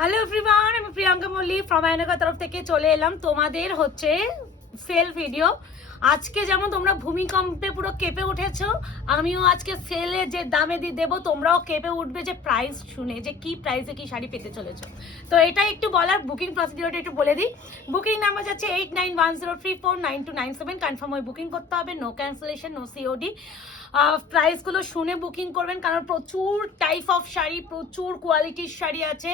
Hello everyone, আমি Priyanka Mallick from আয়নাকার তরফ থেকে চলে এলাম তোমাদের হচ্ছে সেল ভিডিও। আজকে যেমন তোমরা ভূমিকম্পে পুরো কেঁপে উঠেছো, আমিও আজকে সেলে যে দামে দেবো তোমরাও কেঁপে উঠবে যে প্রাইস শুনে, যে কি প্রাইসে কি শাড়ি পেতে চলেছো। তো এটা একটু বলার, বুকিং প্রসিডিওরটা একটু বলে দিই। বুকিং নাম্বার যাচ্ছে 8910349297। কনফার্ম হয়ে বুকিং করতে হবে, নো ক্যান্সেলেশন, নো সিওডি। প্রাইসগুলো শুনে বুকিং করবেন, কারণ প্রচুর টাইপ অফ শাড়ি, প্রচুর কোয়ালিটির শাড়ি আছে।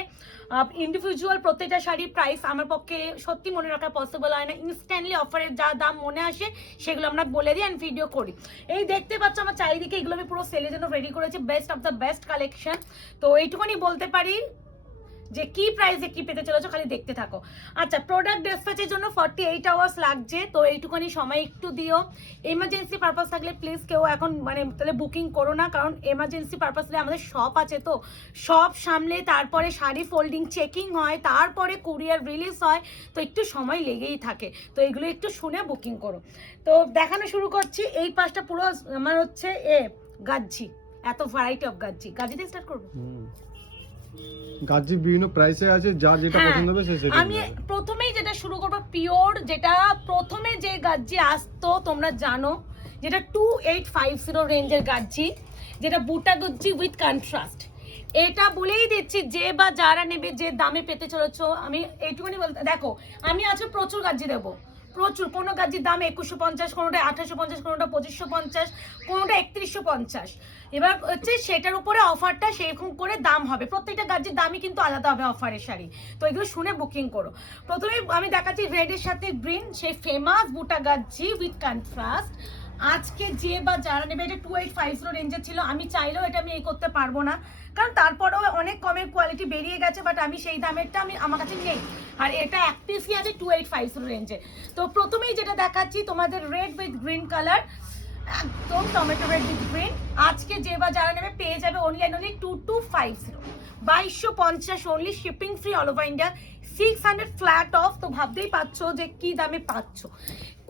ইন্ডিভিজুয়াল প্রত্যেকটা শাড়ির প্রাইস আমার পক্ষে সত্যি মনে রাখা পসিবল হয় না। ইনস্ট্যান্টলি অফারের যা দাম মনে আসে সেগুলো আমরা বলে দিই অ্যান্ড ভিডিও করি। এই দেখতে পাচ্ছ আমার চারিদিকে এগুলো আমি পুরো সেলের জন্য রেডি করেছি, best of the best collection. তো এইটুকুনি বলতে পারি যে কি প্রাইসে কি পেতে চলেছো, খালি দেখতে থাকো। আচ্ছা, প্রোডাক্ট ডিসপ্যাচের জন্য 48 আওয়ার্স লাগছে, তো এইটুকুনি সময় একটু দিও। এমার্জেন্সি পারপাস থাকলে প্লিজ কেউ এখন তাহলে বুকিং করো না, কারণ এমার্জেন্সি পারপাস আমাদের শপ আছে, তো শপ সামলে তারপরে শাড়ি ফোল্ডিং চেকিং হয়, তারপরে কুরিয়ার রিলিজ হয়, তো একটু সময় লেগেই থাকে। তো এগুলো একটু শুনে বুকিং করো। তো দেখানো শুরু করছি। এই পাশটা পুরো আমার হচ্ছে গাজ্জি, এত ভ্যারাইটি অফ গাজ্জি। গাজ্জিতে স্টার্ট করবো। গাজ্জি বিভিন্ন প্রাইসে আছে, যার যেটা পছন্দ হবে সে সেটা। আমি প্রথমেই যেটা শুরু করব পিওর, যেটা প্রথমে যে গাজ্জি আসতো তোমরা জানো, যেটা 2850 রেঞ্জের গাজ্জি, যেটা বুটা গুজ্জি উইথ কন্ট্রাস্ট। এটা বলেই দিচ্ছি, যে বা যারা নেবে যে দামে পেতে চলেছো, আমি এইটুকুনি বলতে দেখো, আমি আজকে প্রচুর গাজ্জি দেবো, প্রচুর। কোনো গাজ্জির দাম 2150, কোনোটা 2850, কোনোটা 2550, কোনোটা 3150। এবার হচ্ছে সেটার উপরে অফারটা সেরকম করে দাম হবে, প্রত্যেকটা গাজ্জির দামই কিন্তু আলাদা হবে অফারের শাড়ি। তো এগুলো শুনে বুকিং করো। প্রথমে আমি দেখাচ্ছি রেডের সাথে গ্রিন, সেই ফেমাস বুটা গাজ্জি উইথ কন্ট্রাস্ট। আজকে যে বা যারা নেবে, এটা 2850 রেঞ্জের ছিল, আমি চাইলেও এটা আমি এই করতে পারবো না, কারণ তারপরেও অনেক কমের কোয়ালিটি বেরিয়ে গেছে, বাট আমি সেই দামেরটা আমার কাছে নেই। আর এটা এক পিসই আছে 2850 রেঞ্জে। তো প্রথমেই যেটা দেখাচ্ছি তোমাদের রেড উইথ গ্রিন কালার, একদম টমেটো রেড উইথ গ্রিন। আজকে যে বা যারা নেবে পেয়ে যাবে only and only 2250, 2250 only, shipping free all over India, 600 flat of. তো ভাবতেই পাচ্ছো যে কি দামে পাচ্ছ,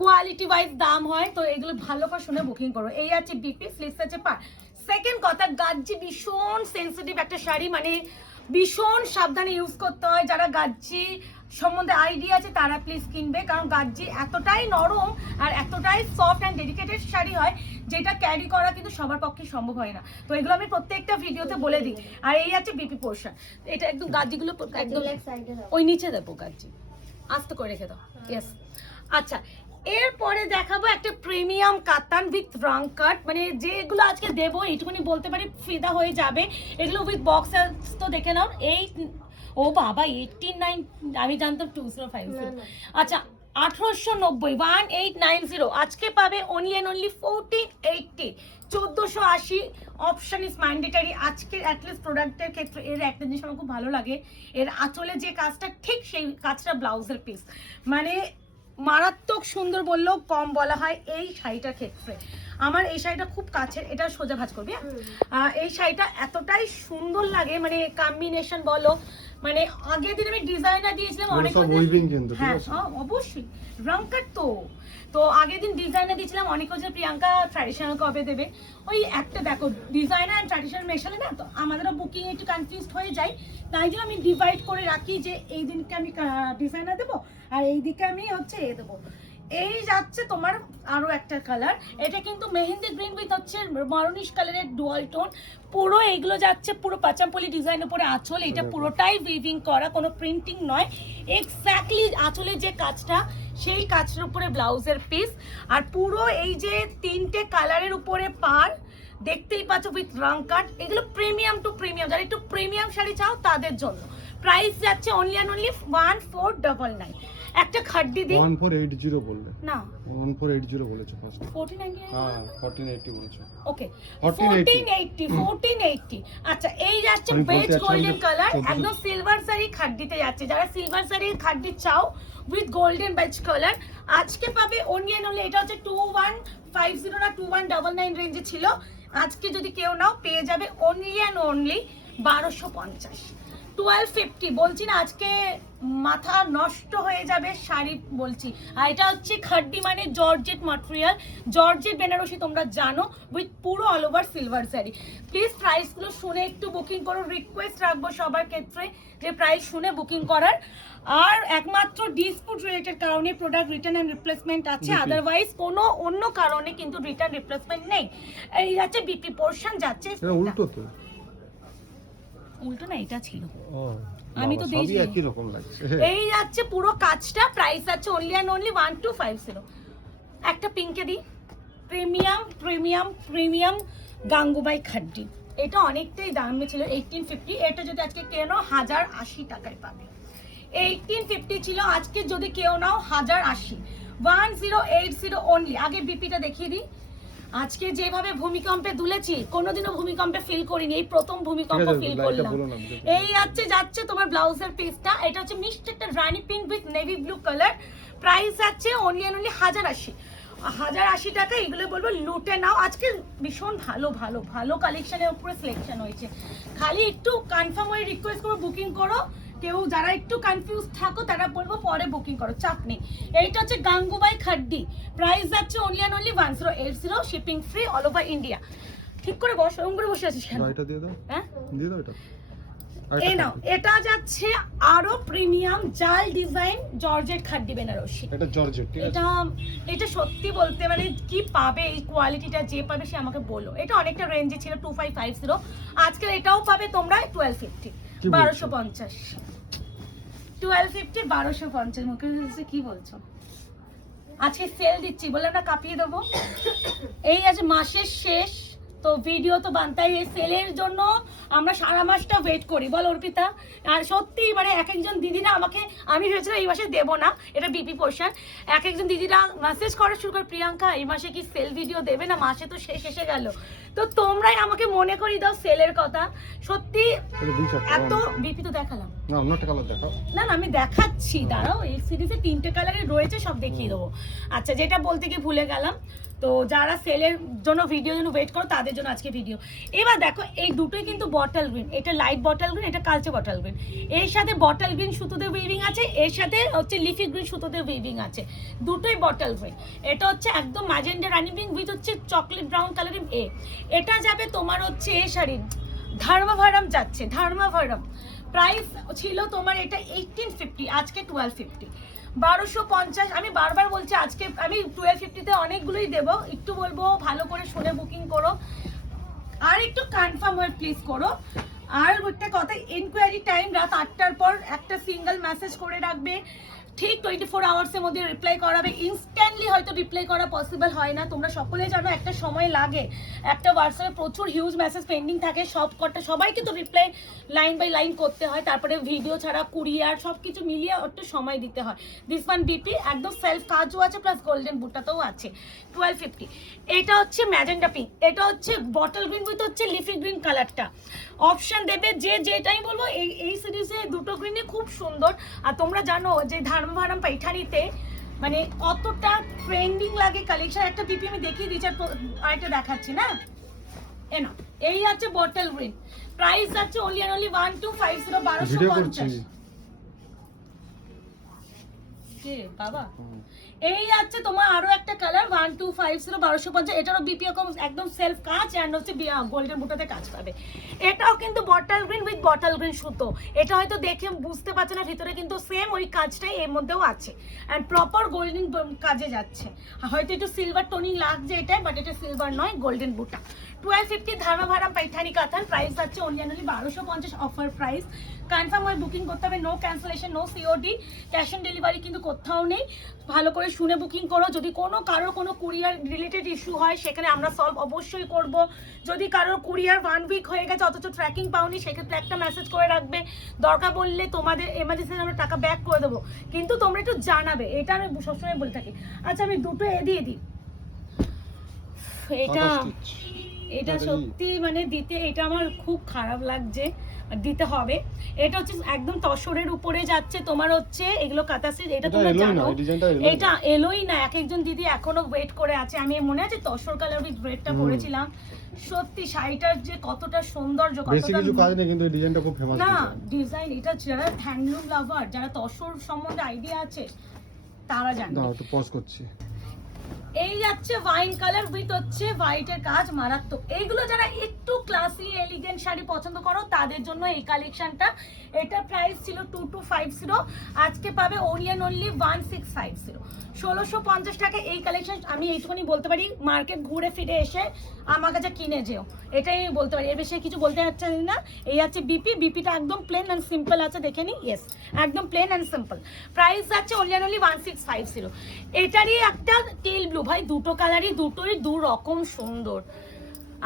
কোয়ালিটি ওয়াইজ দাম হয়। তো এগুলো ভালো করে শুনে বুকিং করো। এই আছে বিপি, স্লিভস আছে পার। সেকেন্ড কথা, গাজ্জি ভীষণ সেন্সিটিভ একটা শাড়ি, ভীষণ সাবধানে ইউজ করতে হয়। যারা গাজ্জি সম্বন্ধে আইডিয়া আছে তারা প্লিজ কিনবে, কারণ গাজ্জি এতটাই নরম আর এতটাই সফট অ্যান্ড ডেডিকেটেড শাড়ি হয়, যেটা ক্যারি করা কিন্তু সবার পক্ষে সম্ভব হয় না। তো এগুলো আমি প্রত্যেকটা ভিডিওতে বলে দিই। আর এই আছে বিপি পোর্শন, এটা একদম গাজ্জিগুলো একদম ওই নিচে দেবো, গাজ্জি আস্তে করে রেখে দাও। ইয়েস। আচ্ছা, এরপরে দেখাবো একটা প্রিমিয়াম কাতান উইথ রং কাট, যেগুলো আজকে দেবো এইটুকুনি বলতে পারি ফিদা হয়ে যাবে। এগুলো উইথ বক্স তো দেখে নাও। ও বাবা 89, আমি জানতাম 2050। আচ্ছা, 1890, 1890 আজকে পাবে only and only 1480, 1480। Option is mandatory. আজকের অ্যাটলিস্ট প্রোডাক্টের ক্ষেত্রে এর একটা জিনিস আমার খুব ভালো লাগে, এর আঁচলে যে কাজটা, ঠিক সেই কাজটা ব্লাউজের পিস, মারাত্মক সুন্দর বললেও কম বলা হয় এই শাড়িটার ক্ষেত্রে। আমার এই শাড়িটা খুব কাছের, এটা সোজা ভাঁজ করবি। এই শাড়িটা এতটাই সুন্দর লাগে, কম্বিনেশন বলো, আগের দিন আমি ডিজাইনার দিয়েছিলাম অনেক, হ্যাঁ অবশ্যই রংকাট। তো আগের দিন ডিজাইনার দিয়েছিলাম অনেক, হচ্ছে প্রিয়াঙ্কা ট্র্যাডিশনাল কবে দেবে। ওই একটা দেখো, ডিজাইনার অ্যান্ড ট্র্যাডিশনাল মেশালে না, তো আমাদেরও বুকিং একটু কনফিউজ হয়ে যায়। তাই জন্য আমি ডিভাইড করে রাখি যে এই দিনকে আমি ডিজাইনার দেবো আর এই দিকে আমি হচ্ছে দেবো। এই যাচ্ছে তোমার আরো একটা কালার, এটা কিন্তু মেহেন্দি গ্রিন উইথ হচ্ছে মারুনিশ কালারের ডুয়াল টোন। পুরো এইগুলো যাচ্ছে পুরো পাচামপলি ডিজাইনের উপরে আঁচল, এটা পুরোটাই উইভিং করা, কোনো প্রিন্টিং নয়। এক্স্যাক্টলি আঁচলের যে কাজটা, সেই কাজটার উপরে ব্লাউজের পিস। আর পুরো এই যে তিনটে কালারের উপরে পার দেখতেই পাচ্ছ উইথ রং কাট। এগুলো প্রিমিয়াম টু প্রিমিয়াম, যারা একটু প্রিমিয়াম শাড়ি চাও তাদের জন্য। প্রাইস যাচ্ছে অনলি অ্যান্ড অনলি 1499। একটা খাড্ডি দিই, 1480 বললে না 1480 বলেছো ফার্স্ট। 1499, হ্যাঁ 1480 বলেছো। ওকে 1480। আচ্ছা, এই যাচ্ছে বেজ গোল্ডেন কালার, একদম সিলভার শাড়ি খাড্ডিতে যাচ্ছে। যারা সিলভার শাড়ি খাড্ডি চাও উইথ গোল্ডেন বেজ কালার, আজকে পাবে অনলি অ্যান্ড অনলি, এটা হচ্ছে 2150 না 2199 রেঞ্জে ছিল। আজকে যদি কেউ নাও পেয়ে যাবে অনলি অ্যান্ড অনলি 1250। 1250 বলছি না, আজকে মাথা নষ্ট হয়ে যাবে শাড়ি বলছি। আর এটা হচ্ছে খাড্ডি মানে জর্জেট ম্যাটেরিয়াল, জর্জেট বেনারসি তোমরা জানো, উইথ পুরো all over silver sari. Please প্রাইসগুলো শুনে একটু বুকিং করো, রিকোয়েস্ট রাখবো সবার ক্ষেত্রে যে প্রাইস শুনে বুকিং করার। আর একমাত্র ডিসপুট রিলেটেড কারণে প্রোডাক্ট রিটার্ন অ্যান্ড রিপ্লেসমেন্ট আছে, আদারওয়াইজ কোনো অন্য কারণে কিন্তু রিটার্ন রিপ্লেসমেন্ট নেই। এই যাচ্ছে বিপি পোর্শন যাচ্ছে, উল্টো তো, উল্টো না এটা ছিল, আমি আমি তো তো দিয়েছি। একই রকম লাগছে। এই যাচ্ছে পুরো কাজটা, প্রাইস আছে অনলি অ্যান্ড অনলি 1250। একটা পিঙ্কে দিই, প্রিমিয়াম প্রিমিয়াম প্রিমিয়াম গাঙ্গুবাই খাড্ডি, এটা অনেকটাই দামে ছিল 1850। এটা যদি আজকে কেনো 1080 টাকায় পাবে। 1850 ছিল, আজকে যদি কেউ নাও 1080, 1080 অনলি। আগে বিপিটা দেখিয়ে দিই। আজকে যেভাবে ভূমিকম্পে দুলেছি, কোনোদিনও ভূমিকম্পে ফিল করিনি, এই প্রথম ভূমিকম্প ফিল করলাম। এই যাচ্ছে তোমার ব্লাউজের পিসটা, এটা হচ্ছে মিষ্টি একটা rani pink with navy blue colour. Price আছে অনলি অ্যান্ড অনলি 1080, 1080 টাকা। এগুলো বলবো লুটে নাও, আজকে ভীষণ ভালো ভালো ভালো কালেকশনের উপরে সিলেকশন হয়েছে। খালি একটু কনফার্ম হয়ে রিকোয়েস্ট করো, বুকিং করো। কেউ যারা একটু কনফিউজ থাকো তারা বলবো পরে বুকিং করো, চাপ নেই। এইটা হচ্ছে গাঙ্গুবাই খাড্ডি, প্রাইস যাচ্ছে only and only 1080, shipping free all over India. ঠিক করে বসো, ওরকম করে বসে আছিস কেন? এটা দিয়ে দাও, হ্যাঁ দিয়ে দাও এটা। এই নাও, এটা যাচ্ছে আরো প্রিমিয়াম জাল ডিজাইন জর্জেট খাড্ডি বেনারসি। এটা জর্জেট, ঠিক আছে। এটা সত্যি বলতে মানে কি পাবে এই কোয়ালিটিটা, যে পাবে সে আমাকে বলো। এটা অনেকটা রেঞ্জে ছিল 2550, আজকে এটাও পাবে তোমরা 1250, 1250। 1250 1250 মুখে কি বলছো? আজকে সেল দিচ্ছি, বললাম না কাঁপিয়ে দেবো। এই আছে মাসের শেষ তো, ভিডিও তো বানতাই, এই সেলের জন্য আমরা সারা মাসটা ওয়েট করি, বল অর্পিতা। আর সত্যি মানে এক একজন দিদিরা আমাকে, আমি ভেবেছিলাম এই মাসে দেবো না, এটা বিপি পোর্শন, এক একজন দিদিরা মেসেজ করা শুরু করে, প্রিয়াঙ্কা এই মাসে কি সেল ভিডিও দেবে না, মাসে তো শেষ এসে গেল। তো তোমরাই আমাকে মনে করিয়ে দাও সেলের কথা। সত্যি এত বিপি তো দেখালাম না, অন্যটা কালার দেখাও। না না আমি দেখাচ্ছি, দাঁড়াও। এই সিরিজে 3টে কালারে রয়েছে, সব দেখিয়ে দেবো। আচ্ছা, যেটা বলতে গিয়ে ভুলে গেলাম, তো যারা সেলের জন্য ভিডিও জন্য ওয়েট করো তাদের জন্য আজকে ভিডিও। এবার দেখো এই দুটোই কিন্তু বটল গ্রিন, এটা লাইট বটল গ্রিন, এটা কালচে বটল গ্রিন। এর সাথে বটল গ্রিন সুতোতে উইভিং আছে, এর সাথে হচ্ছে লিফি গ্রিন সুতোতে উইভিং আছে, দুটোই বটল গ্রিন। এটা হচ্ছে একদম ম্যাজেন্ডা রানি পিঙ্ক উইথ হচ্ছে চকলেট ব্রাউন কালারের। এটা যাবে তোমার হচ্ছে এ শাড়ি ধর্মভারম যাচ্ছে, ধর্মভারম। প্রাইস ছিল তোমার এটা 1850, আজকে 1250, 1250। আমি বারবার বলছি আজকে আমি 1250-তে অনেকগুলোই দেবো, একটু বলবো ভালো করে শুনে বুকিং করো, আর একটু কনফার্ম হয়ে প্লিজ করো। আর একটা কথা, ইনকোয়ারি টাইম রাত 8টার পর একটা সিঙ্গেল মেসেজ করে রাখবে, ঠিক 24 আওয়ার্সের মধ্যে রিপ্লাই করাবে। ইনস্ট্যান্টলি হয়তো রিপ্লাই করা পসিবল হয় না, তোমরা সকলেই জানো একটা সময় লাগে, একটা হোয়াটসঅ্যাপে প্রচুর হিউজ মেসেজ পেন্ডিং থাকে, সবাইকে তো রিপ্লাই লাইন বাই লাইন করতে হয়, তারপরে ভিডিও ছাড়া কুরিয়ার সব কিছু মিলিয়ে একটু সময় দিতে হয়। দিস ওয়ান বিপি একদম সেলফ কাজও আছে, প্লাস গোল্ডেন বুটাতেও আছে, 1250। এটা হচ্ছে ম্যাজেন্ডা পিঙ্ক, এটা হচ্ছে বটল গ্রিন উইথ হচ্ছে লিফি গ্রিন কালারটা। অপশন দেবে যে যেটাই বলবো, এই সিরিজে দুটো গ্রিনই খুব সুন্দর। আর তোমরা জানো যে ধর্মভারম পাইঠানিতে মানে কতটা ট্রেন্ডিং লাগে কালেকশন। একটা বিপি আমি দেখিয়ে দিচ্ছি, আরেকটা দেখাচ্ছি না। না এই আছে বটল গ্রিন, প্রাইস আছে অনলি এন্ড অনলি 1250, 1250। কে বাবা, এই আছে তোমার আরো একটা কালার 1250, 1250। এটারও বিপি একদম সেলফ কাজ, এন্ড হচ্ছে গোল্ডেন বুটাতে কাজ পাবে। এটাও কিন্তু bottle green with bottle green সুতো। এটা হয়তো দেখে বুঝতে পারছে না, ভিতরে কিন্তু সেম ওই কাজটাই এর মধ্যেও আছে, এন্ড প্রপার গোল্ডেন কাজে যাচ্ছে। হয়তো একটু সিলভার টোনিং লাগছে এটাই, বাট এটা সিলভার নয়, গোল্ডেন বুটা। 1250 ধর্মভারম পাইঠানি কাতান, প্রাইস আছে only only 1250, offer price. Confirm হয়ে বুকিং করতে হবে, no cancellation, no COD, cash on delivery কিন্তু কোথাও নেই। ভালো করে শুনে বুকিং করো। যদি কারোর কোনো কুরিয়ার রিলেটেড ইস্যু হয় সেখানে আমরা সলভ অবশ্যই করব। যদি কারোর কুরিয়ার 1 উইক হয়ে গেছে অথচ ট্র্যাকিং পাওনি, সেক্ষেত্রে একটা মেসেজ করে রাখবে, দরকার বললে তোমাদের এমার্জেন্সি আমরা টাকা ব্যাক করে দেবো, কিন্তু তোমরা একটু জানাবে, এটা আমি সবসময় বলে থাকি। আচ্ছা আমি দুটো দিয়ে দিই। এটা সত্যি মানে দিতে এটা আমার খুব খারাপ লাগছে, দিতে হবে। এটা হচ্ছে একদম তসরের উপরে যাচ্ছে, তোমার হচ্ছে এগুলো কাঁথা স্টিচ, এটা এটা তোমরা এলোই না, জানো এই ডিজাইনটা এলোই এটা এলোই না। এক একজন দিদি এখনো ওয়েট করে আছে। আমি মনে আছে তসর কালার উইথ ব্রেডটা পরেছিলাম, সত্যি শাড়িটার যে কতটা সৌন্দর্য, বেশি কতটা কিছু কাজ নেই, কিন্তু এই ডিজাইনটা খুব ফেমাস না ডিজাইন। ডিজাইন। এটা যারা হ্যান্ডলুম লাভার, যারা তসর সম্বন্ধে আইডিয়া আছে তারা জানে। দাও একটু পজ করছি। এই যাচ্ছে ওয়াইন কালার উইথ হচ্ছে হোয়াইটের কাজ, মারাত্মক। এইগুলো যারা একটু ক্লাসি এলিগেন্ট শাড়ি পছন্দ করো তাদের জন্য এই কালেকশনটা। এটা প্রাইস ছিল 2250, আজকে পাবে ওনিয়ন অনলি 1650, 1650 টাকা এই কালেকশন। আমি এইটুকুনি বলতে পারি, মার্কেট ঘুরে ফিরে এসে আমার কাছে কিনে যেও, এটাই আমি বলতে পারি, এর বেশি কিছু বলতে পারছি না। এই আছে বিপিটা একদম প্লেন অ্যান্ড সিম্পল আছে, দেখে নি। ইয়েস, একদম প্লেন অ্যান্ড সিম্পল। প্রাইস যাচ্ছে ওনিয়ন অনলি 1650। এটারই একটা টেল ব্লু, ভাই দুটো কালারই দুটোই দু রকম সুন্দর।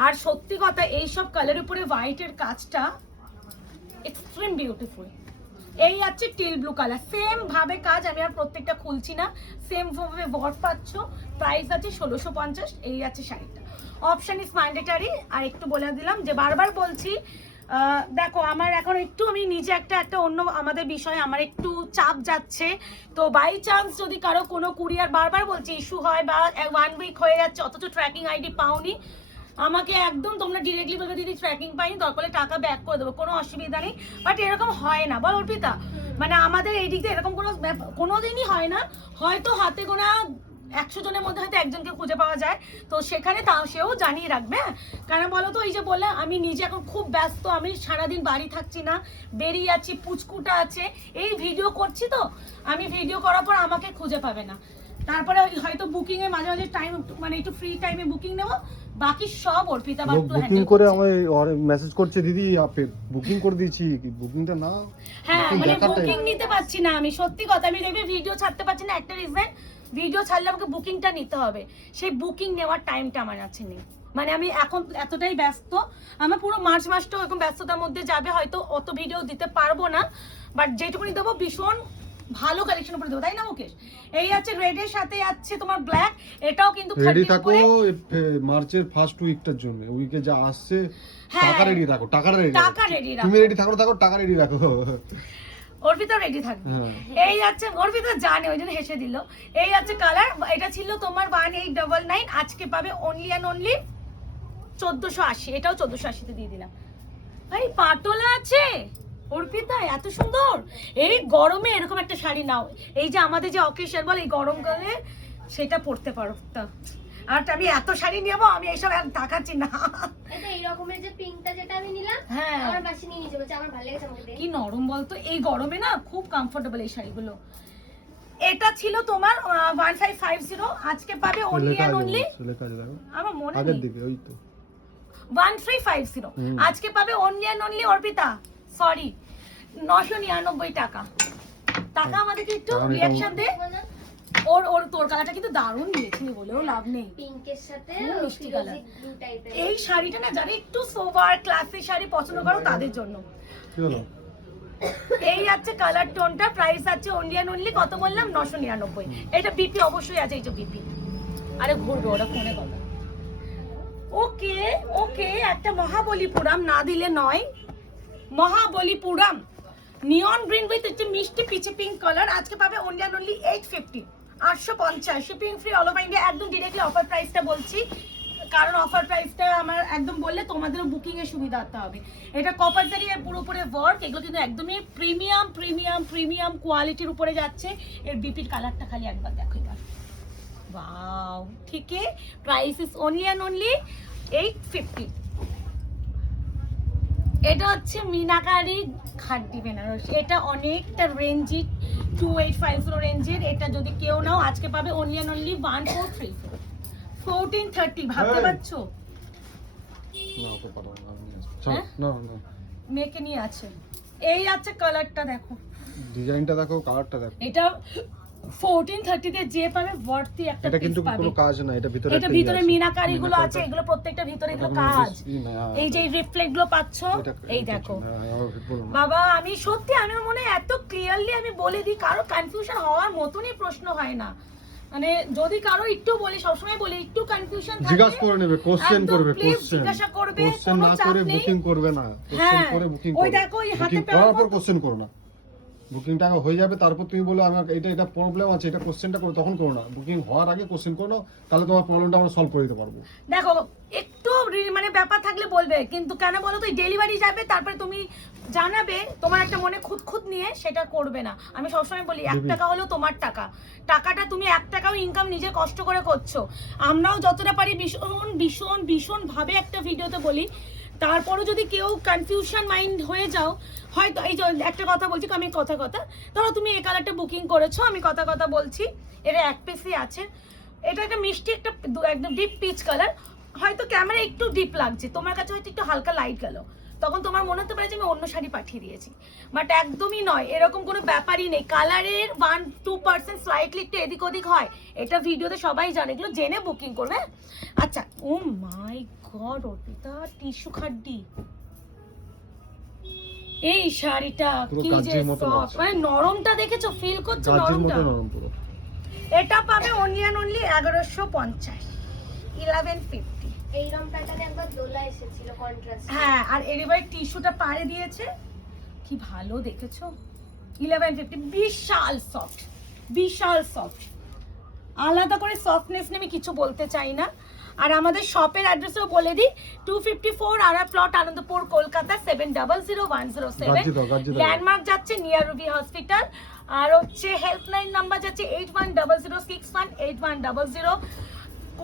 আর সত্যি কথা, এইসব কালারের উপরে হোয়াইটের কাজটা এক্সট্রিম বিউটিফুল। এই আছে টেল ব্লু কালার, সেম ভাবে কাজ, আমি আর প্রত্যেকটা খুলছি না, সেম ভাবে ওয়ার্ক পাচ্ছ। প্রাইস আছে 1650। এই আছে শাড়িটা, অপশন ইজ ম্যান্ডেটারি। আর একটু বলে দিলাম যে বারবার বলছি, দেখো আমার এখন একটু আমি নিজে একটা অন্য আমাদের বিষয়ে আমার একটু চাপ যাচ্ছে, তো বাই চান্স যদি কারো কোনো কুরিয়ার বারবার বলছি ইস্যু হয় বা 1 উইক হয়ে যাচ্ছে অথচ ট্র্যাকিং আইডি পাওনি, আমাকে একদম তোমরা ডিরেক্টলি বলবে দিদি ট্র্যাকিং পাইনি, দরকার হলে টাকা ব্যাক করে দেবো, কোনো অসুবিধা নেই। বাট এরকম হয় না, বল অর্পিতা, মানে আমাদের এই দিক দিয়ে এরকম কোনো দিনই হয় না। হয়তো হাতে গোনা 100 জনের মধ্যে হয়তো একজনকে খুঁজে পাওয়া যায়, তো সেখানে তাও সেও জানিয়ে রাখবে। হ্যাঁ, কারণ বলো তো, এই যে বললে আমি নিজে এখন খুব ব্যস্ত, আমি সারাদিন বাড়ি থাকছি না, বেরিয়ে আছি, পুচকুটা আছে, এই ভিডিও করছি, তো আমি ভিডিও করার পর আমাকে খুঁজে পাবে না। তারপরে হয়তো বুকিং এ মাঝে মাঝে টাইম, মানে একটু ফ্রি টাইমে বুকিং নেবো, বাকি সব অর্পিতা বা একটু বুকিং হ্যান্ডেল করে করছে। আমায় মেসেজ করছে, দিদি আপনি বুকিং করে দিয়েছি, বুকিংটা না। হ্যাঁ, booking মানে দেখার time বুকিং নিতে পারছি না আমি, সত্যি কথা। আমি দেখবে ভিডিও ছাড়তে পারছি না, একটা রিজন, ভিডিও ছাড়লে আমাকে বুকিংটা নিতে হবে, সেই বুকিং নেওয়ার টাইমটা আমার কাছে নেই। মানে আমি এখন এতটাই ব্যস্ত, আমার পুরো মার্চ মাসটাও এরকম ব্যস্ততার মধ্যে যাবে, হয়তো অত ভিডিও দিতে পারবো না, বাট যেটুকুনি দেবো ভীষণ ভালো কালেকশন উপরে দেবো, তাই না মুকেশ? এই আছে রেডের সাথে আছে তোমার ব্ল্যাক, এটাও কিন্তু রেডি 30 থাকো উপরে। মার্চের ফার্স্ট উইকটার জন্য, উইকে যা আসছে। হ্যাঁ, টাকা রেডি রাখো, টাকা রেডি টাকা ready রাখো। তুমি রেডি থাকো, টাকা রেডি রাখো। অর্পিতা রেডি থাকবে। হ্যাঁ। এই আছে, অর্পিতা জানে, ওই জন্য হেসে দিল। এই আছে কালার, এটা ছিল তোমার 1899, আজকে পাবে অনলি অ্যান্ড অনলি 1480, এটাও 1480 দিয়ে দিলাম। ভাই পাটোলা আছে অর্পিতা, এত সুন্দর। এই গরমে এরকম একটা শাড়ি নাও, এই যে আমাদের যে অকেশন বল, এই গরমকালে সেটা পরতে পারো। তা আর আমি এত শাড়ি নেবো, আমি এইসব আর তাকাচ্ছি না। এটা এই রকমের যে পিঙ্কটা যেটা আমি নিলাম, হ্যাঁ, আমার বাসি নিয়ে নিয়ে বলছে আমার ভালো লেগেছে, আমাকে দে। কি নরম বলতো, এই গরমে না খুব কমফোর্টেবল এই শাড়িগুলো। এটা ছিল তোমার 1550, আজকে পাবে অনলি অ্যান্ড অনলি, আমার মনে আগের নেই, দিকে ওই তো 1350, আজকে পাবে only and only Arpita, sorry 999 টাকা। টাকা আমাদেরকে একটু কারণ এটা রিঅ্যাকশন দে। বলো, ওর তোর কালারটা কিন্তু দারুণ নিয়েছি, বলেও লাভ নেই। পিঙ্কের সাথে খুব মিষ্টি ফিরোজি কালার। ব্লু টাইপের। এই শাড়িটা না যারা একটু সোবার ক্লাসিক শাড়ি পছন্দ করো তাদের জন্য। কি হলো? এই আছে কালার টোনটা, প্রাইস আছে অনলি অ্যান্ড অনলি কত বললাম, 999। এটা বিপি অবশ্যই আছে, এই যে বিপি। আরে ঘুরবে ওরা ফোনে কথা। ওকে ওকে, একটা মহাবলীপুরম না দিলে নয়, মহাবলীপুরম নিয়ন গ্রিন উইথ হচ্ছে মিষ্টি পিচে পিঙ্ক কালার, আজকে পাবে only and only 850, 850, shipping free all over India. একদম ডিরেক্টলি অফার প্রাইসটা বলছি, কারণ অফার প্রাইসটা আমার একদম বললে তোমাদেরও বুকিং এর সুবিধা হতে হবে। এটা কপার জারি এর পুরোপুরি ওয়ার্ক, এগুলো কিন্তু একদমই প্রিমিয়াম প্রিমিয়াম প্রিমিয়াম কোয়ালিটির উপরে যাচ্ছে। এর বিপির কালারটা খালি একবার দেখো এবার, ওয়াও। ঠিক আছে, price is only and only 850। এটা হচ্ছে মিনাকারি খাদ্দি বেনারসি, এটা অনেকটা রেঞ্জি, 2850 রেঞ্জের। এটা যদি কেউ নাও আজকে পাবে অনলি অ্যান্ড অনলি 1430, 1430। ভাবতে পারছো? না তো পারো না, আমি আসবো। হ্যাঁ? না না, মেয়েকে নিয়ে আছে। এই আছে কালারটা দেখো, ডিজাইনটা দেখো, কালারটা দেখো। এটা 1430 তে যে পাবে ভর্তি একটা এটা পিস কিন্তু পাবে। কোনো কাজ না, এটা ভিতরে এটা একটা ইয়ে ভিতরে আছে। মিনাকারি গুলো মিনাকারিটা- আছে, এগুলো প্রত্যেকটা ভিতরে এগুলো এটা কোনো কাজ। ই না, এই যে রিফ্লেক্ট গুলো পাচ্ছো, এটা- এই এটা দেখো। না, আমার বলবো না। বাবা আমি সত্যি, আমি মনে হয় এত ক্লিয়ারলি আমি বলে দিই, কারো কনফিউশন হওয়ার মতনই প্রশ্ন হয় না। মানে যদি কারো একটু বলি, সবসময় বলি একটু কনফিউশন জিজ্ঞাসা করে নেবে, কোশ্চেন একদম করবে, please কোশ্চেন জিজ্ঞাসা করবে, কোশ্চেন কোনো না চাপ করে নেই। বুকিং করবে না, কোশ্চেন হ্যাঁ, করে বুকিং ওই করবে। দেখো, ওই হাতে বুকিং পাওয়ার করার পর পর- কোশ্চেন করো না। বুকিংটা হয়ে যাবে, তারপর তুমি বলো আমার এটা প্রবলেম আছে, এটা কোশ্চেনটা করো, তখন করো না। বুকিং হওয়ার আগে কোশ্চেন করো নাও, তাহলে তোমার প্রবলেমটা আমরা সলভ করে দিতে পারবো। দেখো একটু মানে ব্যাপার থাকলে বলবে, কিন্তু কেন বলো তো, ডেলিভারি যাবে তারপরে তুমি জানাবে তোমার একটা মনে খুঁত নিয়ে, সেটা করবে না। আমি সবসময় বলি 1 দিবি। টাকা হলেও তোমার টাকা, টাকাটা তুমি 1 টাকাও ইনকাম নিজে কষ্ট করে করছো। আমরাও যতটা পারি ভীষণ ভীষণ ভীষণ ভাবে একটা ভিডিওতে বলি, তারপরও যদি কেউ কনফিউশন মাইন্ড হয়ে যাও, হয়তো এই যে একটা কথা বলছি, আমি কথা ধরো তুমি এই কালারটা বুকিং করেছো, আমি কথা বলছি, এটা 1 পিসই আছে, এটা একটা মিষ্টি একটা একদম ডিপ পিচ কালার, হয়তো ক্যামেরা একটু ডিপ লাগছে, তোমার কাছে হয়তো একটু হালকা লাইট গেল, তখন তোমার মনে হতে পারে যে আমি অন্য শাড়ি পাঠিয়ে দিয়েছি, বাট একদমই নয়, এরকম কোনো ব্যাপারই নেই। কালারের 1-2% স্লাইটলি একটু এদিক ওদিক হয়, এটা ভিডিওতে সবাই জানে, এগুলো জেনে বুকিং করবে। আচ্ছা, ও মাই গড, অর্পিতা টিস্যু খাড্ডি, এই শাড়িটা পুরো কি যে গাজির মতো soft, লাগছে। মানে নরমটা দেখেছো, ফিল করছো গাজির নরমটা? মতো নরম পুরো। এটা পাবে অনলি 1150, 1150। এইরকম প্যাটার্নে একবার দোলা এসেছিল কন্ট্রাস্ট। হ্যাঁ, আর এর এবার টিস্যুটা পাড়ে দিয়েছে, কি ভালো দেখেছো, 1150, বিশাল সফট, বিশাল সফট, আলাদা করে সফটনেস নিয়ে আমি কিছু বলতে চাই না। আর আমাদের শপের অ্যাড্রেসও বলে দিই, 254 আরা প্লট, আনন্দপুর, কলকাতা 700107। গাজি দাও, গাজি দাও। ল্যান্ডমার্ক যাচ্ছে নিয়ার রুবি হসপিটাল, আর হচ্ছে হেল্পলাইন নাম্বার যাচ্ছে 8100618100।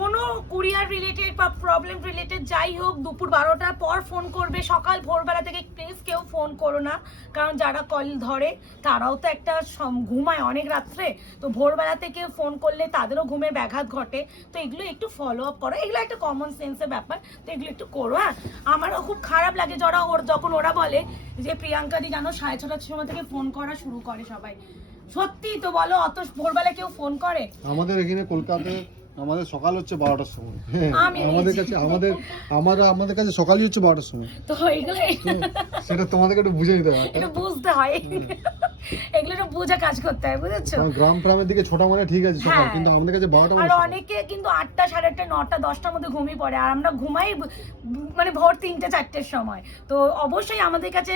কোনো কুরিয়ার রিলেটেড বা প্রবলেম রিলেটেড যাই হোক, দুপুর 12টার পর ফোন করবে, সকাল ভোরবেলা থেকে প্লিজ কেউ ফোন করো না, কারণ যারা কল ধরে তারাও তো একটা ঘুমায় অনেক রাত্রে, তো ভোরবেলা থেকে ফোন করলে তাদেরও ঘুমের ব্যাঘাত ঘটে, তো এগুলো একটু ফলো আপ করো, এগুলো একটা কমন সেন্সের ব্যাপার, তো এগুলো একটু করো। হ্যাঁ, আমারও খুব খারাপ লাগে যখন ওরা বলে যে প্রিয়াঙ্কা দি জানো 6:30টার সময় থেকে ফোন করা শুরু করে সবাই, সত্যি তো বলো, অত ভোরবেলা কেউ ফোন করে? আমাদের এখানে কলকাতায় আমাদের সকাল হচ্ছে 12টার সময়। হ্যাঁ, আমি আমাদের নিয়েছি। কাছে আমাদের কাছে সকালই হচ্ছে 12টার সময়। তো এগুলো সেটা তোমাদেরকে একটু বুঝে দিতে হবে। একটু বুঝতে হয়, এগুলো একটু বুঝে কাজ করতে হয়, বুঝেছো? গ্রাম গ্রামের দিকে ছোটা মানে ঠিক আছে সকাল, হ্যাঁ। কিন্তু আমাদের কাছে 12টা আর মানে সকাল। অনেকে কিন্তু 8টা, 8:30, 9টা, 10টার মধ্যে ঘুমিয়ে পড়ে, আর আমরা ঘুমাই মানে ভোর 3টে 4টের সময়। তো অবশ্যই আমাদের কাছে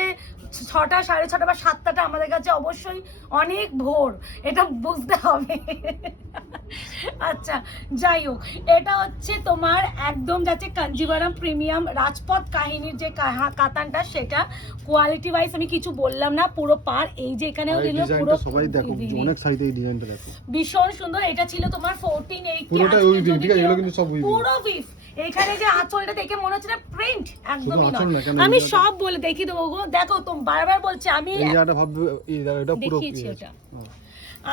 6টা, 6:30 বা 7টাটা আমাদের কাছে অবশ্যই অনেক ভোর, এটা বুঝতে হবে। আচ্ছা, যাই হোক, এটা হচ্ছে তোমার একদম যাচ্ছে কাঞ্জিভারাম প্রিমিয়াম রাজপথ কাহিনীর যে কাতানটা, সেটা কোয়ালিটি ওয়াইজ আমি কিছু বললাম না, পুরো পার এই যে এখানেও আর এই দিল, ডিজাইনটা পুরো সবাই দেখো, অনেক সাইডে এই ডিজাইনটা দেখো, ভীষণ সুন্দর। এটা ছিল তোমার 1480, পুরোটা আজকে উইভিং, যদি ঠিক আছে? কেউ- এগুলো কিন্তু সব উইভিং। পুরো উইভ। এখানে যে আঁচলটা দেখে মনে হচ্ছে না প্রিন্ট, একদমই শুধু আঁচল নয়। না, কেন আমি এই সব বলে দেখি দেবো গো, দেখো তো বারবার বলছি, আমি এই জায়গাটা ভাববে এই জায়গাটা পুরো দেখিয়েছি ইয়ে। ওটা। হ্যাঁ।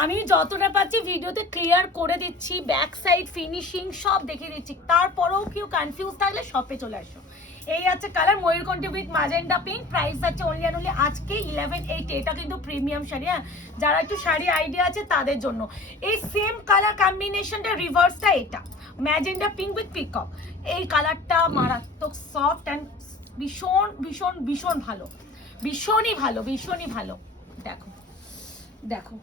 আমি যতটা পাচ্ছি ভিডিওতে ক্লিয়ার করে দিচ্ছি, ব্যাক সাইড ফিনিশিং সব দেখিয়ে দিচ্ছি, তারপরেও কেউ কনফিউজ থাকলে শপে চলে আসো। এই আছে কালার ময়ূরকণ্ঠী উইথ ম্যাজেন্ডা পিঙ্ক, প্রাইস আছে অনলি আজকে 1180। এটা কিন্তু প্রিমিয়াম শাড়ি, হ্যাঁ, যারা একটু শাড়ি আইডিয়া আছে তাদের জন্য। এই সেম কালার কম্বিনেশনটা রিভার্সটা, এটা ম্যাজেন্ডা পিঙ্ক উইথ পিকক, এই কালারটা মারাত্মক সফট অ্যান্ড ভীষণ ভীষণ ভীষণ ভালো, ভীষণই ভালো, ভীষণই ভালো। দেখো দেখো,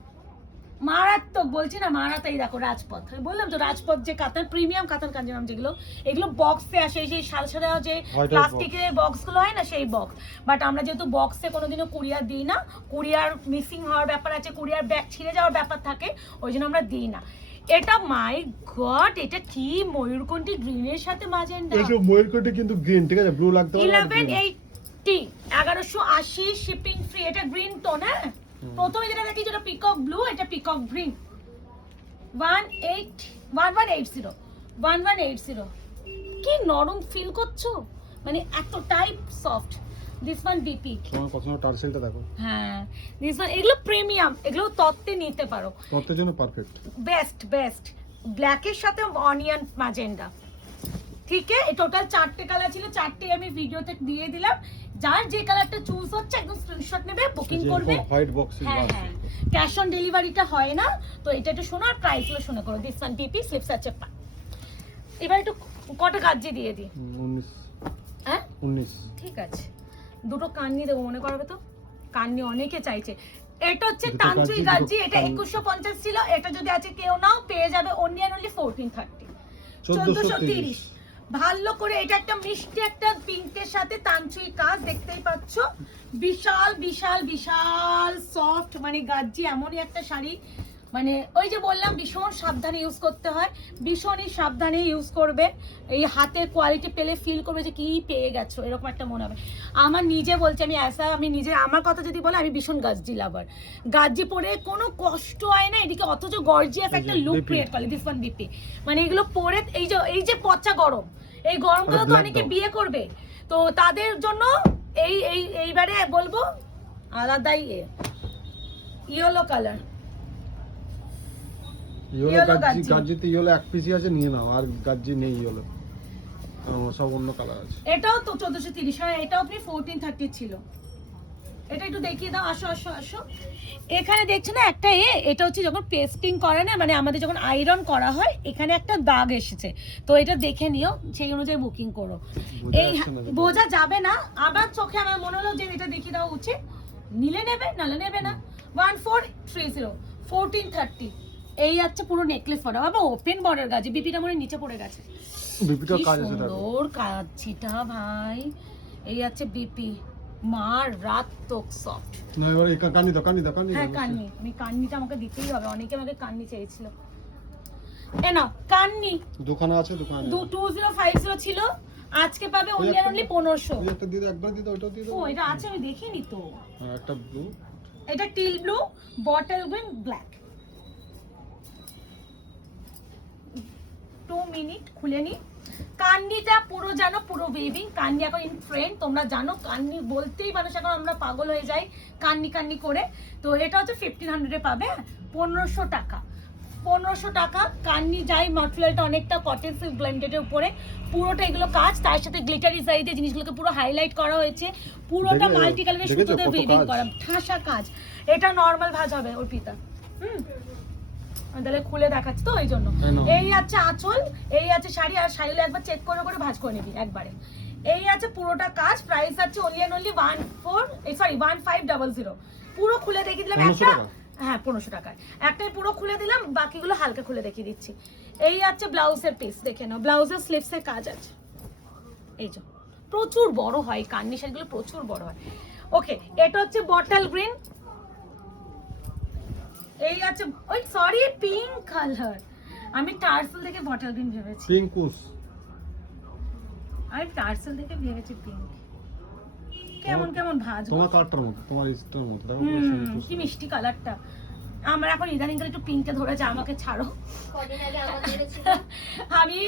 মারাত্মক বলছি না, মারাত্মক। দেখো রাজপথ, আমি বললাম তো রাজপথ যে কাতান, প্রিমিয়াম কাতান কাঞ্জিভারাম যেগুলো, এগুলো বক্সে আসে, সেই সাদা সাদা যে White প্লাস্টিকের বক্সগুলো হয় না, সেই বক্স। বাট আমরা যেহেতু বক্সে কোনোদিনও কুরিয়ার দিই না, কুরিয়ার মিসিং হওয়ার ব্যাপার আছে, কুরিয়ার ব্যাগ ছিঁড়ে যাওয়ার ব্যাপার থাকে, ওই জন্য আমরা দিই না। এটা মাই গড, এটা কি ময়ূরকণ্ঠী গ্রিনের সাথে ম্যাজেন্ডা, এই যে ময়ূরকণ্ঠী কিন্তু গ্রিন, ঠিক আছে? ব্লু লাগতে পারে না, green। 1180, 1180 shipping free. এটা গ্রিন টোন, হ্যাঁ, প্রথমে যেটা দেখি যেটা পিকক ব্লু, এটা পিকক গ্রিন। 1180 কি নরম ফিল করছো, মানে এতটাই সফট। দিস ওয়ান বিপি, তোমার পছন্দ টার্সেলটা দেখো, হ্যাঁ, দিস ওয়ান, এগুলো প্রিমিয়াম, এগুলো তত্ত্বে নিতে পারো, তোর জন্য পারফেক্ট। Best best. ব্ল্যাকের সাথে অনিয়ন ম্যাজেন্ডা, ঠিক আছে? এই টোটাল 4টে কালার ছিল, 4টে আমি ভিডিওতে দিয়ে দিলাম। যার যে কালারটা চুজ হচ্ছে একদম স্ক্রিনশট নেবে, বুকিং করবে। হোয়াইট বক্স হ্যাঁ হ্যাঁ, ক্যাশ অন ডেলিভারিটা হয় না, তো এটা একটু শোনো, আর প্রাইসগুলো শুনে করো। দিস ওয়ান পিপি, স্লিপস আছে। এবার একটু কটা গাজি দিয়ে দিই, 19 হ্যাঁ 19 ঠিক আছে, দুটো কান্নি দেবো মনে করবে তো, কান্নি অনেকে চাইছে। এটা হচ্ছে দুটো তান্ত্রিক গাজি, গাজি, দুটো এটা তান- 2150 ছিল, এটা যদি আছে কেউ নাও পেয়ে যাবে অনলি অ্যান্ড অনলি 1430, 1430। ভালো করে এটা একটা মিষ্টি একটা পিঙ্কের সাথে তান্ত্রিক কাজ, দেখতেই পাচ্ছ, বিশাল বিশাল বিশাল সফট, মানে গাজি এমনই একটা শাড়ি, মানে ওই যে বললাম ভীষণ সাবধানে ইউজ করতে হয়, ভীষণই সাবধানে ইউজ করবে, এই হাতের কোয়ালিটি পেলে ফিল করবে যে কি পেয়ে গেছো এরকম একটা মনে হবে। আমার নিজে বলছি, আমি নিজে আমার কথা যদি বলে, আমি ভীষণ গাজি লাভার, গাজি পরে কোনো কষ্ট হয় না এদিকে, অথচ গর্জিয়াস একটা লুক BP ক্রিয়েট করে, দিস ওয়ান বিপি, মানে এগুলো পরে এই যে পচা গরম, এই গরমকালে তো black অনেকে দাও। বিয়ে করবে, তো তাদের জন্য এইবারে বলবো আলাদাই ইয়েলো কালার, ইয়েলো Yellow গাজি, গাজি। গাজিতে ইয়েলো এক পিসই আছে, নিয়ে নাও, আর গাজি নেই ইয়েলো, আমার সব অন্য কালার আছে। এটাও তো 1430, হ্যাঁ এটাও আপনি 1430 ছিল, এটা একটু দেখিয়ে দাও, আসো আসো আসো। এখানে দেখছো না একটা এটা হচ্ছে যখন পেস্টিং করে না, মানে আমাদের যখন আয়রন করা হয়, এখানে একটা দাগ এসেছে, তো এটা দেখে নিও, সেই অনুযায়ী বুকিং করো। বোঝা এই যাচ্ছে না যে- বোঝা যাবে না, আবার চোখে আমার মনে হলো যে এটা দেখিয়ে দেওয়া উচিত, নিলে নেবে নালে নেবে না। 1430, 1430, এই আছে পুরো নেকলেস করা, বাবা ওপেন বর্ডার গাজি, বিপিটা মনে হয় নিচে পড়ে গেছে, বিপিটার কি কাজ আছে দেখো। সুন্দর কাজটা ভাই, এই আছে বিপি, মারাত্মক সফট। না এবার এই কান্নি দাও, কান্নি দাও, কান্নি হ্যাঁ দাও। কান্নি, আমি কান্নিটা আমাকে দিতেই হবে, অনেকে আমাকে কান্নি চেয়েছিল, এ নাও কান্নি, দোকানে আছে, দোকানে। 2050 ছিল, আজকে পাবে ওই অনলি একটা- অনলি 1500। ওই একটা দিয়ে দাও, একবার দিয়ে দাও, ওটাও দিয়ে দাও। ও এটা আছে, আমি দেখিনি তো, হ্যাঁ, একটা ব্লু। এটা teal blue, bottle green, black. 2 minute খুলে নি। কান্নিটা পুরো জানো, পুরো ওয়েভিং কান্নি এখন ইন ট্রেন্ড, তোমরা জানো কান্নি বলতেই মানুষ এখন আমরা পাগল হয়ে যাই কান্নি কান্নি করে। তো এটা হচ্ছে 1500 এ পাবে, 1500 টাকা, 1500 টাকা। কান্নি যাই মটেরিয়ালটা অনেকটা কটন সিল্ক ব্লেন্ডেডের উপরে, পুরোটা এগুলো কাজ, তার সাথে গ্লিটারি সাইজ দিয়ে জিনিসগুলোকে পুরো হাইলাইট করা হয়েছে, পুরোটা দেখলে- মাল্টি কালারের দেখেছো সুতোতে কত ওয়েভিং কাজ? করা, ঠাসা কাজ। এটা নরমাল ভাঁজ হবে অর্পিতা, আমি তাহলে খুলে দেখাচ্ছি তো এই জন্য। I know. এই আছে আঁচল, এই আছে শাড়ি, আর শাড়িগুলো একবার চেক করে করে ভাঁজ করে নিবি একবারে। এই আছে পুরোটা কাজ, প্রাইস আছে অনলি এন্ড অনলি 1500, পুরো খুলে দেখিয়ে দিলাম 1500 একটা, টাকা? হ্যাঁ 1500 টাকায় একটাই পুরো খুলে দিলাম, বাকিগুলো হালকা খুলে দেখিয়ে দিচ্ছি। এই আছে ব্লাউজের পিস, দেখে নাও, ব্লাউজের স্লিভসের কাজ আছে, এই যে প্রচুর বড় হয়, কান্নি শাড়িগুলো প্রচুর বড় হয়। ওকে, এটা হচ্ছে বটল গ্রিন, এই আছে ওই সরি পিঙ্ক কালার, আমি টার্সেল থেকে বটল গ্রিন ভেবেছি, পিঙ্কুস। আমি টার্সেল থেকে ভেবেছি পিঙ্ক, কেমন কেমন ভাঁজ গো। তোমার কালারটার মতো, তোমার ইস্টার মতো, দেখো পুরো পিঙ্কুস। কি মিষ্টি কালারটা, আমার এখন ইদানিং কালে একটু পিঙ্কে ধরেছে, আমাকে ছাড়ো। কদিন আগে আমাদের ছিল আমি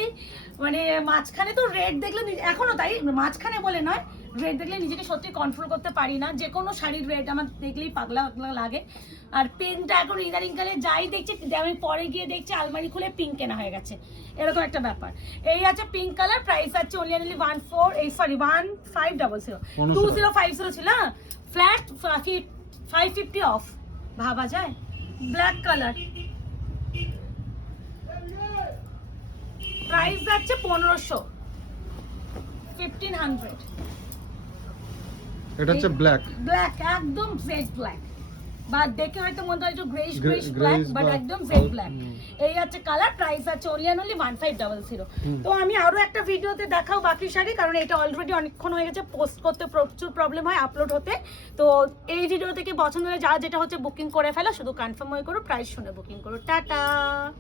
মানে মাঝখানে তো রেড দেখলে এখনো তাই, মাঝখানে বলে নয়, রেড দেখলে নিজেকে সত্যি কন্ট্রোল করতে পারি না, যে কোনো শাড়ির রেড আমার দেখলেই পাগলা পাগলা লাগে। আর পিঙ্কটা এখন ইদানিং কালে যাই দেখছি, আমি পরে গিয়ে দেখছি আলমারি খুলে পিঙ্ক কেনা হয়ে গেছে, এরকম একটা ব্যাপার। এই আছে পিঙ্ক কালার, প্রাইস আছে অনলি অনলি 1500, 2050 ছিল, ফ্ল্যাট 550 অফ, ভাবা যায়। ব্ল্যাক কালার, প্রাইস যাচ্ছে 1500, 1500। এটা হচ্ছে ব্ল্যাক। ব্ল্যাক, একদম জেড ব্ল্যাক, বা দেখে হয়তো মনে হয় একটু গ্রেইশ Greyish ব্ল্যাক, বাট বা একদম জেড হাল- ব্ল্যাক। হুম। এই আছে কালার, প্রাইস আছে অনলি অ্যান্ড অনলি 1500। হুম। তো আমি আরো একটা ভিডিওতে দেখাও বাকি শাড়ি, কারণ এটা অলরেডি অনেকক্ষণ হয়ে গেছে, পোস্ট করতে প্রচুর প্রবলেম হয় আপলোড হতে। তো এই ভিডিও থেকে পছন্দ হলে যা যেটা হচ্ছে বুকিং করে ফেলো, শুধু কনফার্ম হয়ে করো, প্রাইস শুনে বুকিং করো, টাটা।